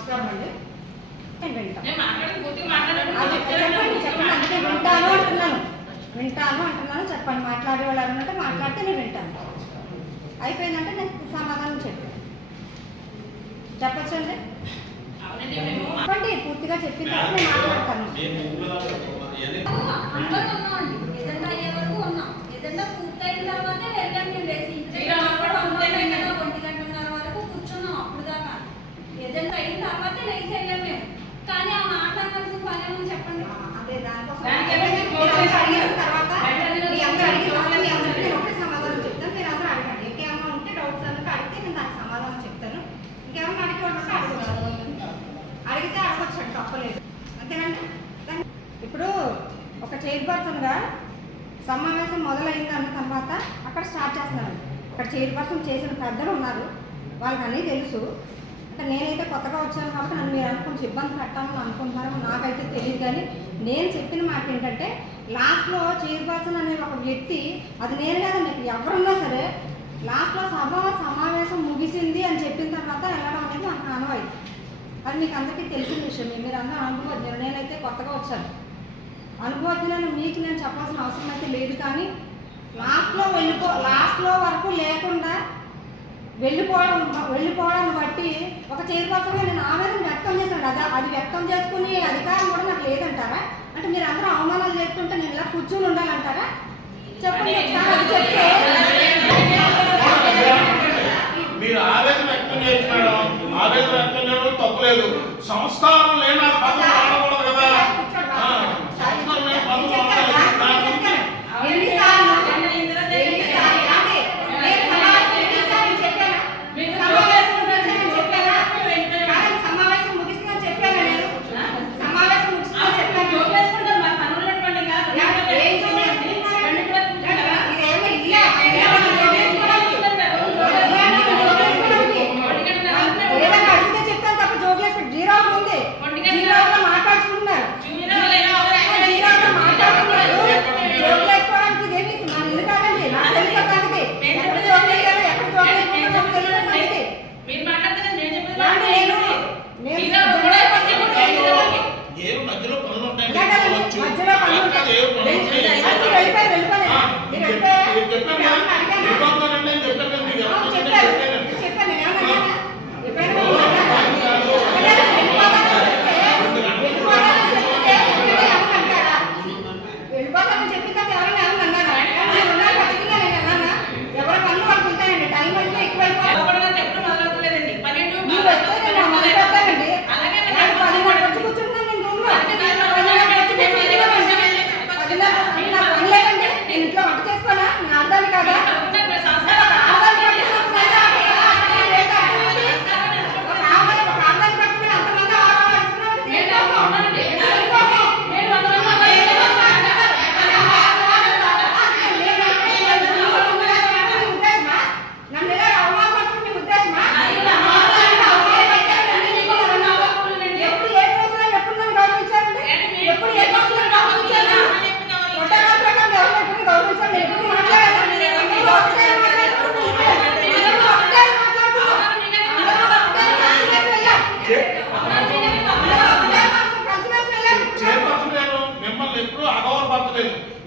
నమస్కారం అండి. నేను వింటాను అంటున్నాను. చెప్పండి, మాట్లాడే వాళ్ళు అన్నట్టు మాట్లాడితే నేను వింటాను. అయిపోయిందంటే నేను సమాధానం చెప్పచ్చండి. చెప్పండి, పూర్తిగా చెప్పిన తర్వాత నేను మాట్లాడతాను. కానీ ఆ మాట్లాడాల్సిన పని ఏమని చెప్పండి. అదే దానికోసం తర్వాత ఒకే సమాధానం చెప్తాను. మీరు అందరూ అడగండి. ఇంకేమన్నా ఉంటే డౌట్స్ అన్నట్టు అడిగితే నేను దానికి సమాధానం చెప్తాను. ఇంకేమన్నా అడిగి ఉంటే అడిగితే అడగొచ్చండి, తప్పలేదు. అంతేనండి. ఇప్పుడు ఒక చైర్పర్సన్గా సమావేశం మొదలైంది అన్న తర్వాత అక్కడ స్టార్ట్ చేస్తున్నారు. అక్కడ చైర్పర్సన్ చేసిన పెద్దలు ఉన్నారు, వాళ్ళకి అన్నీ తెలుసు. అంటే నేనైతే కొత్తగా వచ్చాను కాబట్టి నన్ను మీరు కొంచెం ఇబ్బంది పెట్టాలని అనుకుంటున్నారో నాకైతే తెలియదు. కానీ నేను చెప్పిన మాట ఏంటంటే, లాస్ట్లో చైర్పర్సన్ అనే ఒక వ్యక్తి, అది నేను కాదు, మీకు ఎవరున్నా సరే లాస్ట్లో సమావేశం ముగిసింది అని చెప్పిన తర్వాత వెళ్ళడం అనేది నాకు అనువైతే. అది మీకు అందరికీ తెలిసిన విషయం. మీరు అందరూ అనుభవజ్ఞులు. నేనైతే కొత్తగా వచ్చాను. అనుభవజ్ఞులను మీకు నేను చెప్పాల్సిన అవసరం అయితే లేదు. కానీ లాస్ట్లో వరకు లేకుండా వెళ్ళిపోవడాన్ని బట్టి ఒక చైర్పర్సన్గా నేను ఆవేదన వ్యక్తం చేశాను కదా. అది వ్యక్తం చేసుకునే అధికారం కూడా నాకు లేదంటారా? అంటే మీరు అందరూ అవమానాలు చేస్తుంటే నేను ఇలా కూర్చొని ఉండాలంటారా? చెప్పండి. చెప్తే మీరు ఆవేదన వ్యక్తం చేస్తున్నాడు, ఆవేదన వ్యక్తం చేయడం తప్పులేదు. సంస్కారం లేని పదం వాడకూడదు కదా. సంస్కారం లేని పదం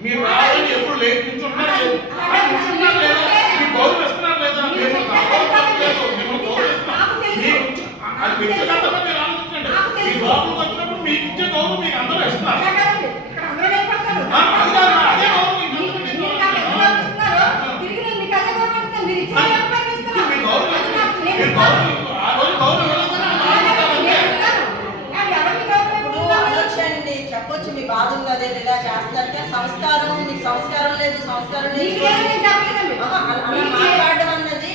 మీరు రావాలని ఎప్పుడు లేదు నిల్చుంటున్నారు లేదా మీ గౌరవిస్తున్నారు లేదా అది వ్యక్తిగతంగా మీరు ఆలోచించండి. మీ లోపలికి వచ్చినప్పుడు మీకు ఇచ్చే గౌరవం మీకు అందరూ ఇస్తున్నారు. అదే చెప్పొచ్చు మీ బాధ ఉన్నదే ఇలా చేస్తారంటే సంస్కారం మీకు సంస్కారం లేదు మాట్లాడడం అన్నది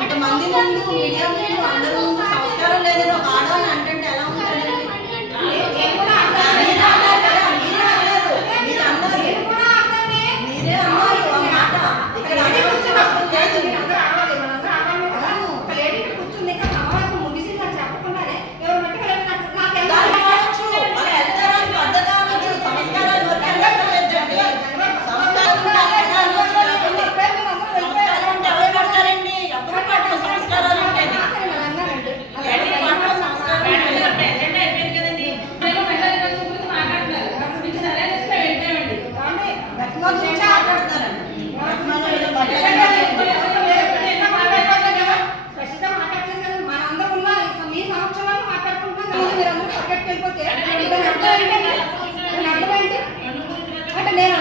అంతమంది ముందు మీడియా ముందు అందరూ ముందు సంస్కారం లేదని ఒక ఆడవాళ్ళని అంటే ఎలా ఉంటుంది?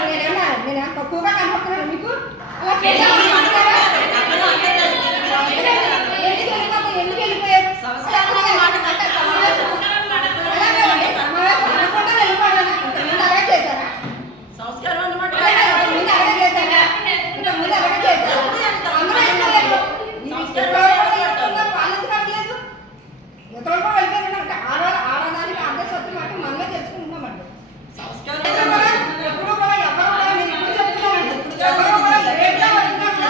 నేనేమన్నా తక్కువగా కనపడుతున్నాను మీకు అలా ఎందుకు వెళ్ళిపోయారు సంస్కారమైన మాట అలాగే చేశారా సంస్కారం అన్నమాట ముందు అలాగే చేశారా ఇంకా ముందు అలాగే చేశారు వాళ్ళెందుకు అడగలేదు ఇతరులు కూడా వెళ్ళిపోయారంటే ఆడదానికి అర్థశక్తి మాట మనమే తెలుసుకుంటున్నామండి సంస్కారం ఎప్పుడు కూడా ఎవరు కూడా నేను ఇప్పుడు చెప్తున్నానండి ఎవరు కూడా లేట్గా వచ్చినప్పుడు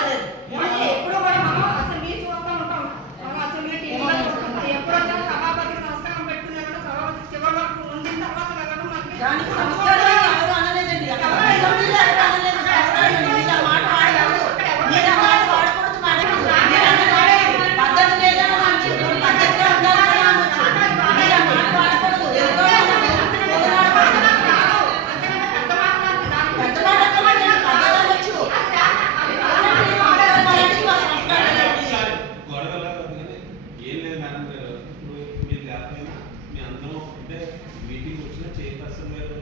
ఎప్పుడు కూడా మనం అసెంబ్లీ చూస్తూ ఉంటాం మనం అసెంబ్లీ టీవీలో చూస్తుంటాం ఎప్పుడు వచ్చినా సభాపతికి నమస్కారం పెట్టుకుని వెళ్ళడం సభాపతి చివరి వరకు ఉండిన తర్వాత వెళ్ళడం మనకి దానికి సంస్కారం ఎవరు అనలేదండి అసెంబ్లీలో ఎవరు అనలేదు సంస్కారం మీరు ఆ మాట వాడకూడదు మీరు ఆ మాట వాడకూడదు పద్ధతి లేదని అనొచ్చు పద్ధతిగా ఉండాలి కదా అనొచ్చు మీరు ఆ మాట వాడకూడదు ఎందుకో పెద్ద మాట పద్ధతి అనొచ్చు గొడవలా ఏం లేదు మేడం గారు ఇప్పుడు మీరు లేకపోయినా మీ అందరం అంటే మీటింగ్ వచ్చిన చైర్పర్సన్ గారు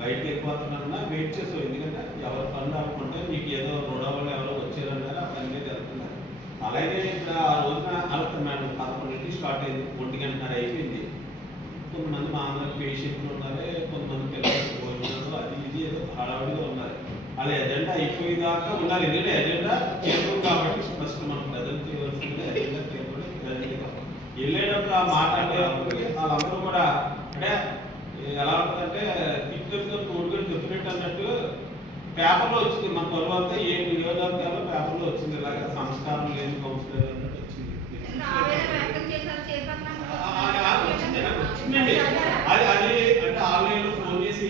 బయటకు వెళ్ళిపోతున్నారన్నా వెయిట్ చేస్తాం ఎందుకంటే ఎవరు పనులు అనుకుంటే మీకు ఏదో రోడవల్లో ఎవరో వచ్చారన్నారు ఆ పని మీద వెళ్తున్నారు అలాగే ఇక్కడ ఆ రోజున వెళ్తాం మేడం 11 స్టార్ట్ అయింది 1:30 అయిపోయింది కొంతమంది మా అందరికి పేషెంట్లు ఉన్నారు కొంతమంది పిల్లలు భోజనాలు అది ఇది ఏదో హడావుడిగా ఉన్నారు అలా ఎజెండా అయిపోయేదాకా ఉన్నారు ఎందుకంటే ఎజెండా చేరుకోం కాబట్టి ఫస్ట్ మనం ప్రజలు చేయవలసింది ఎజెండా చేయబడి వెళ్ళేటప్పుడు ఆ మాట అనేటప్పటికి వాళ్ళందరూ కూడా అంటే ఎలా ఉంటుందంటే తిట్టుతో తోడుకొని చెప్పినట్టు అన్నట్టు పేపర్లో వచ్చింది మన పరువు అంతా ఏ నియోజకవర్గాల్లో పేపర్లో వచ్చింది ఇలాగ సంస్కారం లేని కౌన్సిలర్ అన్నట్టు వచ్చింది వచ్చిందండి అది అది అంటే ఆన్లైన్లో ఫోన్ చేసి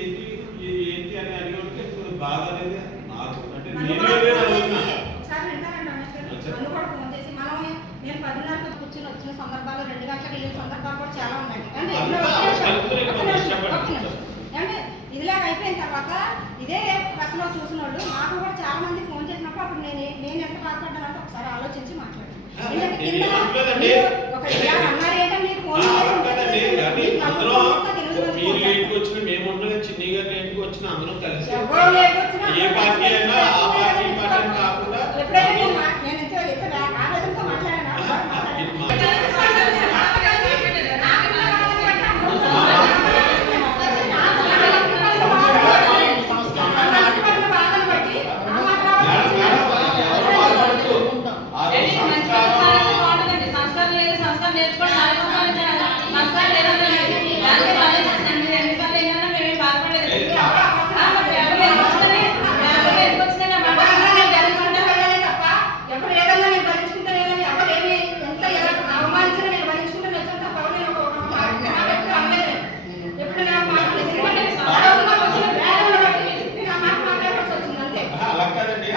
ఏంటి అని అడిగి బాధ అనేది నాకు అంటే నేను నేను 10:30 కూర్చొని వచ్చిన సందర్భాలు 2 గంటలకు వెళ్ళిన సందర్భాలు కూడా చాలా ఉన్నాయి అంటే ఇదిలాగా అయిపోయిన తర్వాత ఇదే ప్రశ్నలో చూసిన వాళ్ళు నాకు కూడా చాలా మంది ఫోన్ చేసినప్పుడు అప్పుడు నేను ఎంత బాధపడ్డానంటే ఒకసారి ఆలోచించి మాట్లాడాను ఒక అన్నారు ఏంటంటే ఫోన్ మేము చిన్ని గారు ఇంటికి వచ్చిన అందరం కలిసి ఎవరో లేట్ వచ్చినా ఏ పార్టీ అయినా ఆ పార్టీ కాకుండా ఎప్పుడైతే నేను ఎంత ఆవేదనతో మాట్లాడాను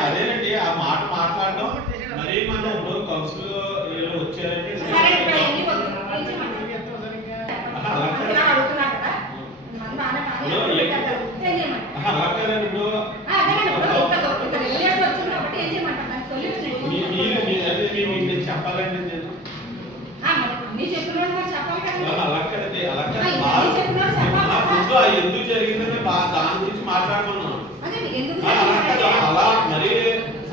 అదేనండి ఆ మాట మాట్లాడడం మరీ మనం ఇప్పుడు కౌన్సిల్ వచ్చారంటే అలా కదండి ఇప్పుడు మీరు చెప్పాలండి నేను అలా కదండి అలా ఎందుకు జరిగిందని దాని గురించి మాట్లాడుకున్నాం అలా మరి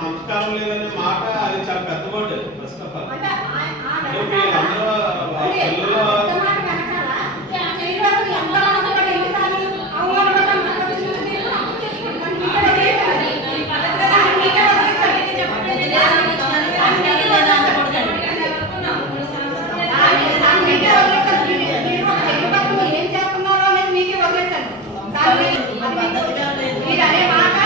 సంస్కారం లేదనే మాట అది చాలా పెద్ద వర్డ్ ఫస్ట్ ఆఫ్ ఆల్ మీరందరూ పిల్లలు మీరు అనే మాట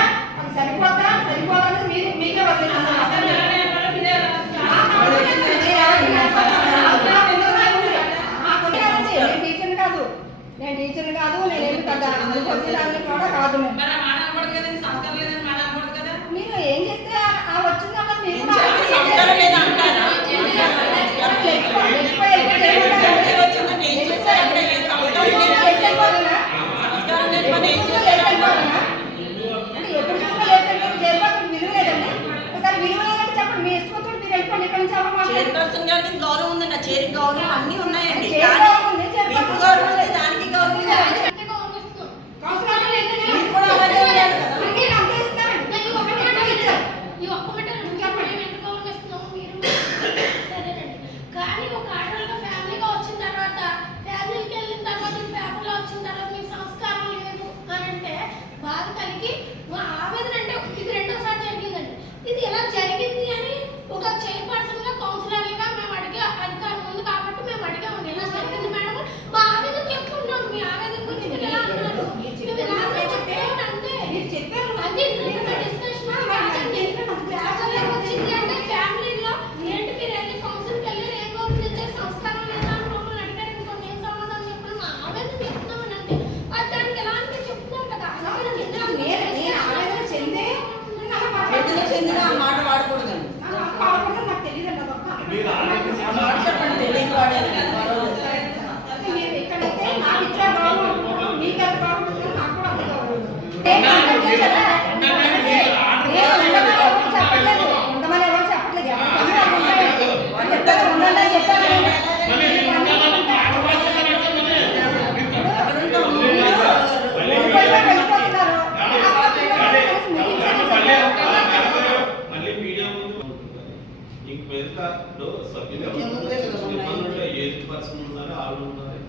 ఇంకా ఇప్పుడు సభ్యులు మీటింగ్ ఉందే కదా మొన్న ఇబ్బంది ఉంటే ఏజ్ పర్సన్ ఉన్నారు, వాళ్ళు ఉన్నారు,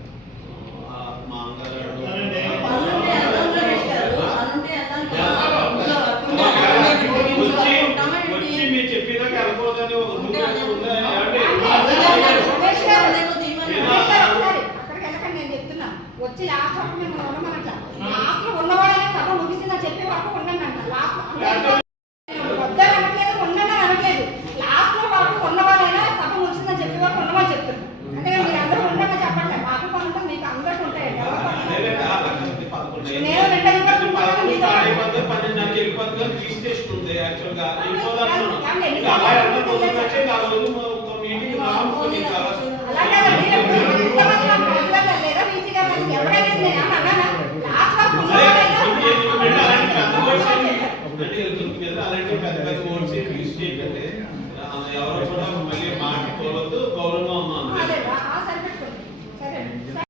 మా అంగారు పనుంటే వచ్చి మీరు చెప్పేదాకా వెళ్ళిపోదని ఒక రూల్ ఉందా? రమేష్ గారు, ఒకసారి అక్కడికి వెళ్ళకండి, నేను చెప్తున్నా. వచ్చి లాస్ట్ వరకు మేము ఉండమనట్ల. లాస్ట్ లో ఉన్నవాళ్ళనే సభ ముగిసిందని చెప్పే వరకు ఉండండి అంట. లాస్ట్ వద్దని అనట్లేదు, ఉండండి అని అనట్లేదు. లాస్ట్ లో వరకు ఉన్నవాళ్ళైనా సభ ముగిసిందని చెప్పే వరకు ఉండమని చెప్తున్నాను. అంటే మీరు అందరూ ఉండమని చెప్పట్లేదు. మాకు పని ఉంటుంది, మీకు అందరికీ ఉంటాయండి. ఎవరు పని ఉండదు. నేను రెండో విభాగం పక్కన మీతో పన్నెండున్నరకి వెళ్ళిపోతుంది కానీ రిజిస్ట్రేషన్ ఉంది యాక్చువల్గా మీటింగ్ అలాగే ఎంతమంది నాకు ప్రెసిడెంట్ లేదా వీసీ గారు ఎవరైనా నేను ఏమన్నా అన్నానా? లాస్ట్ వరకు ఉన్నవాళ్ళైనా అలాంటి పెద్ద ఓట్స్ యూజ్ చేయడం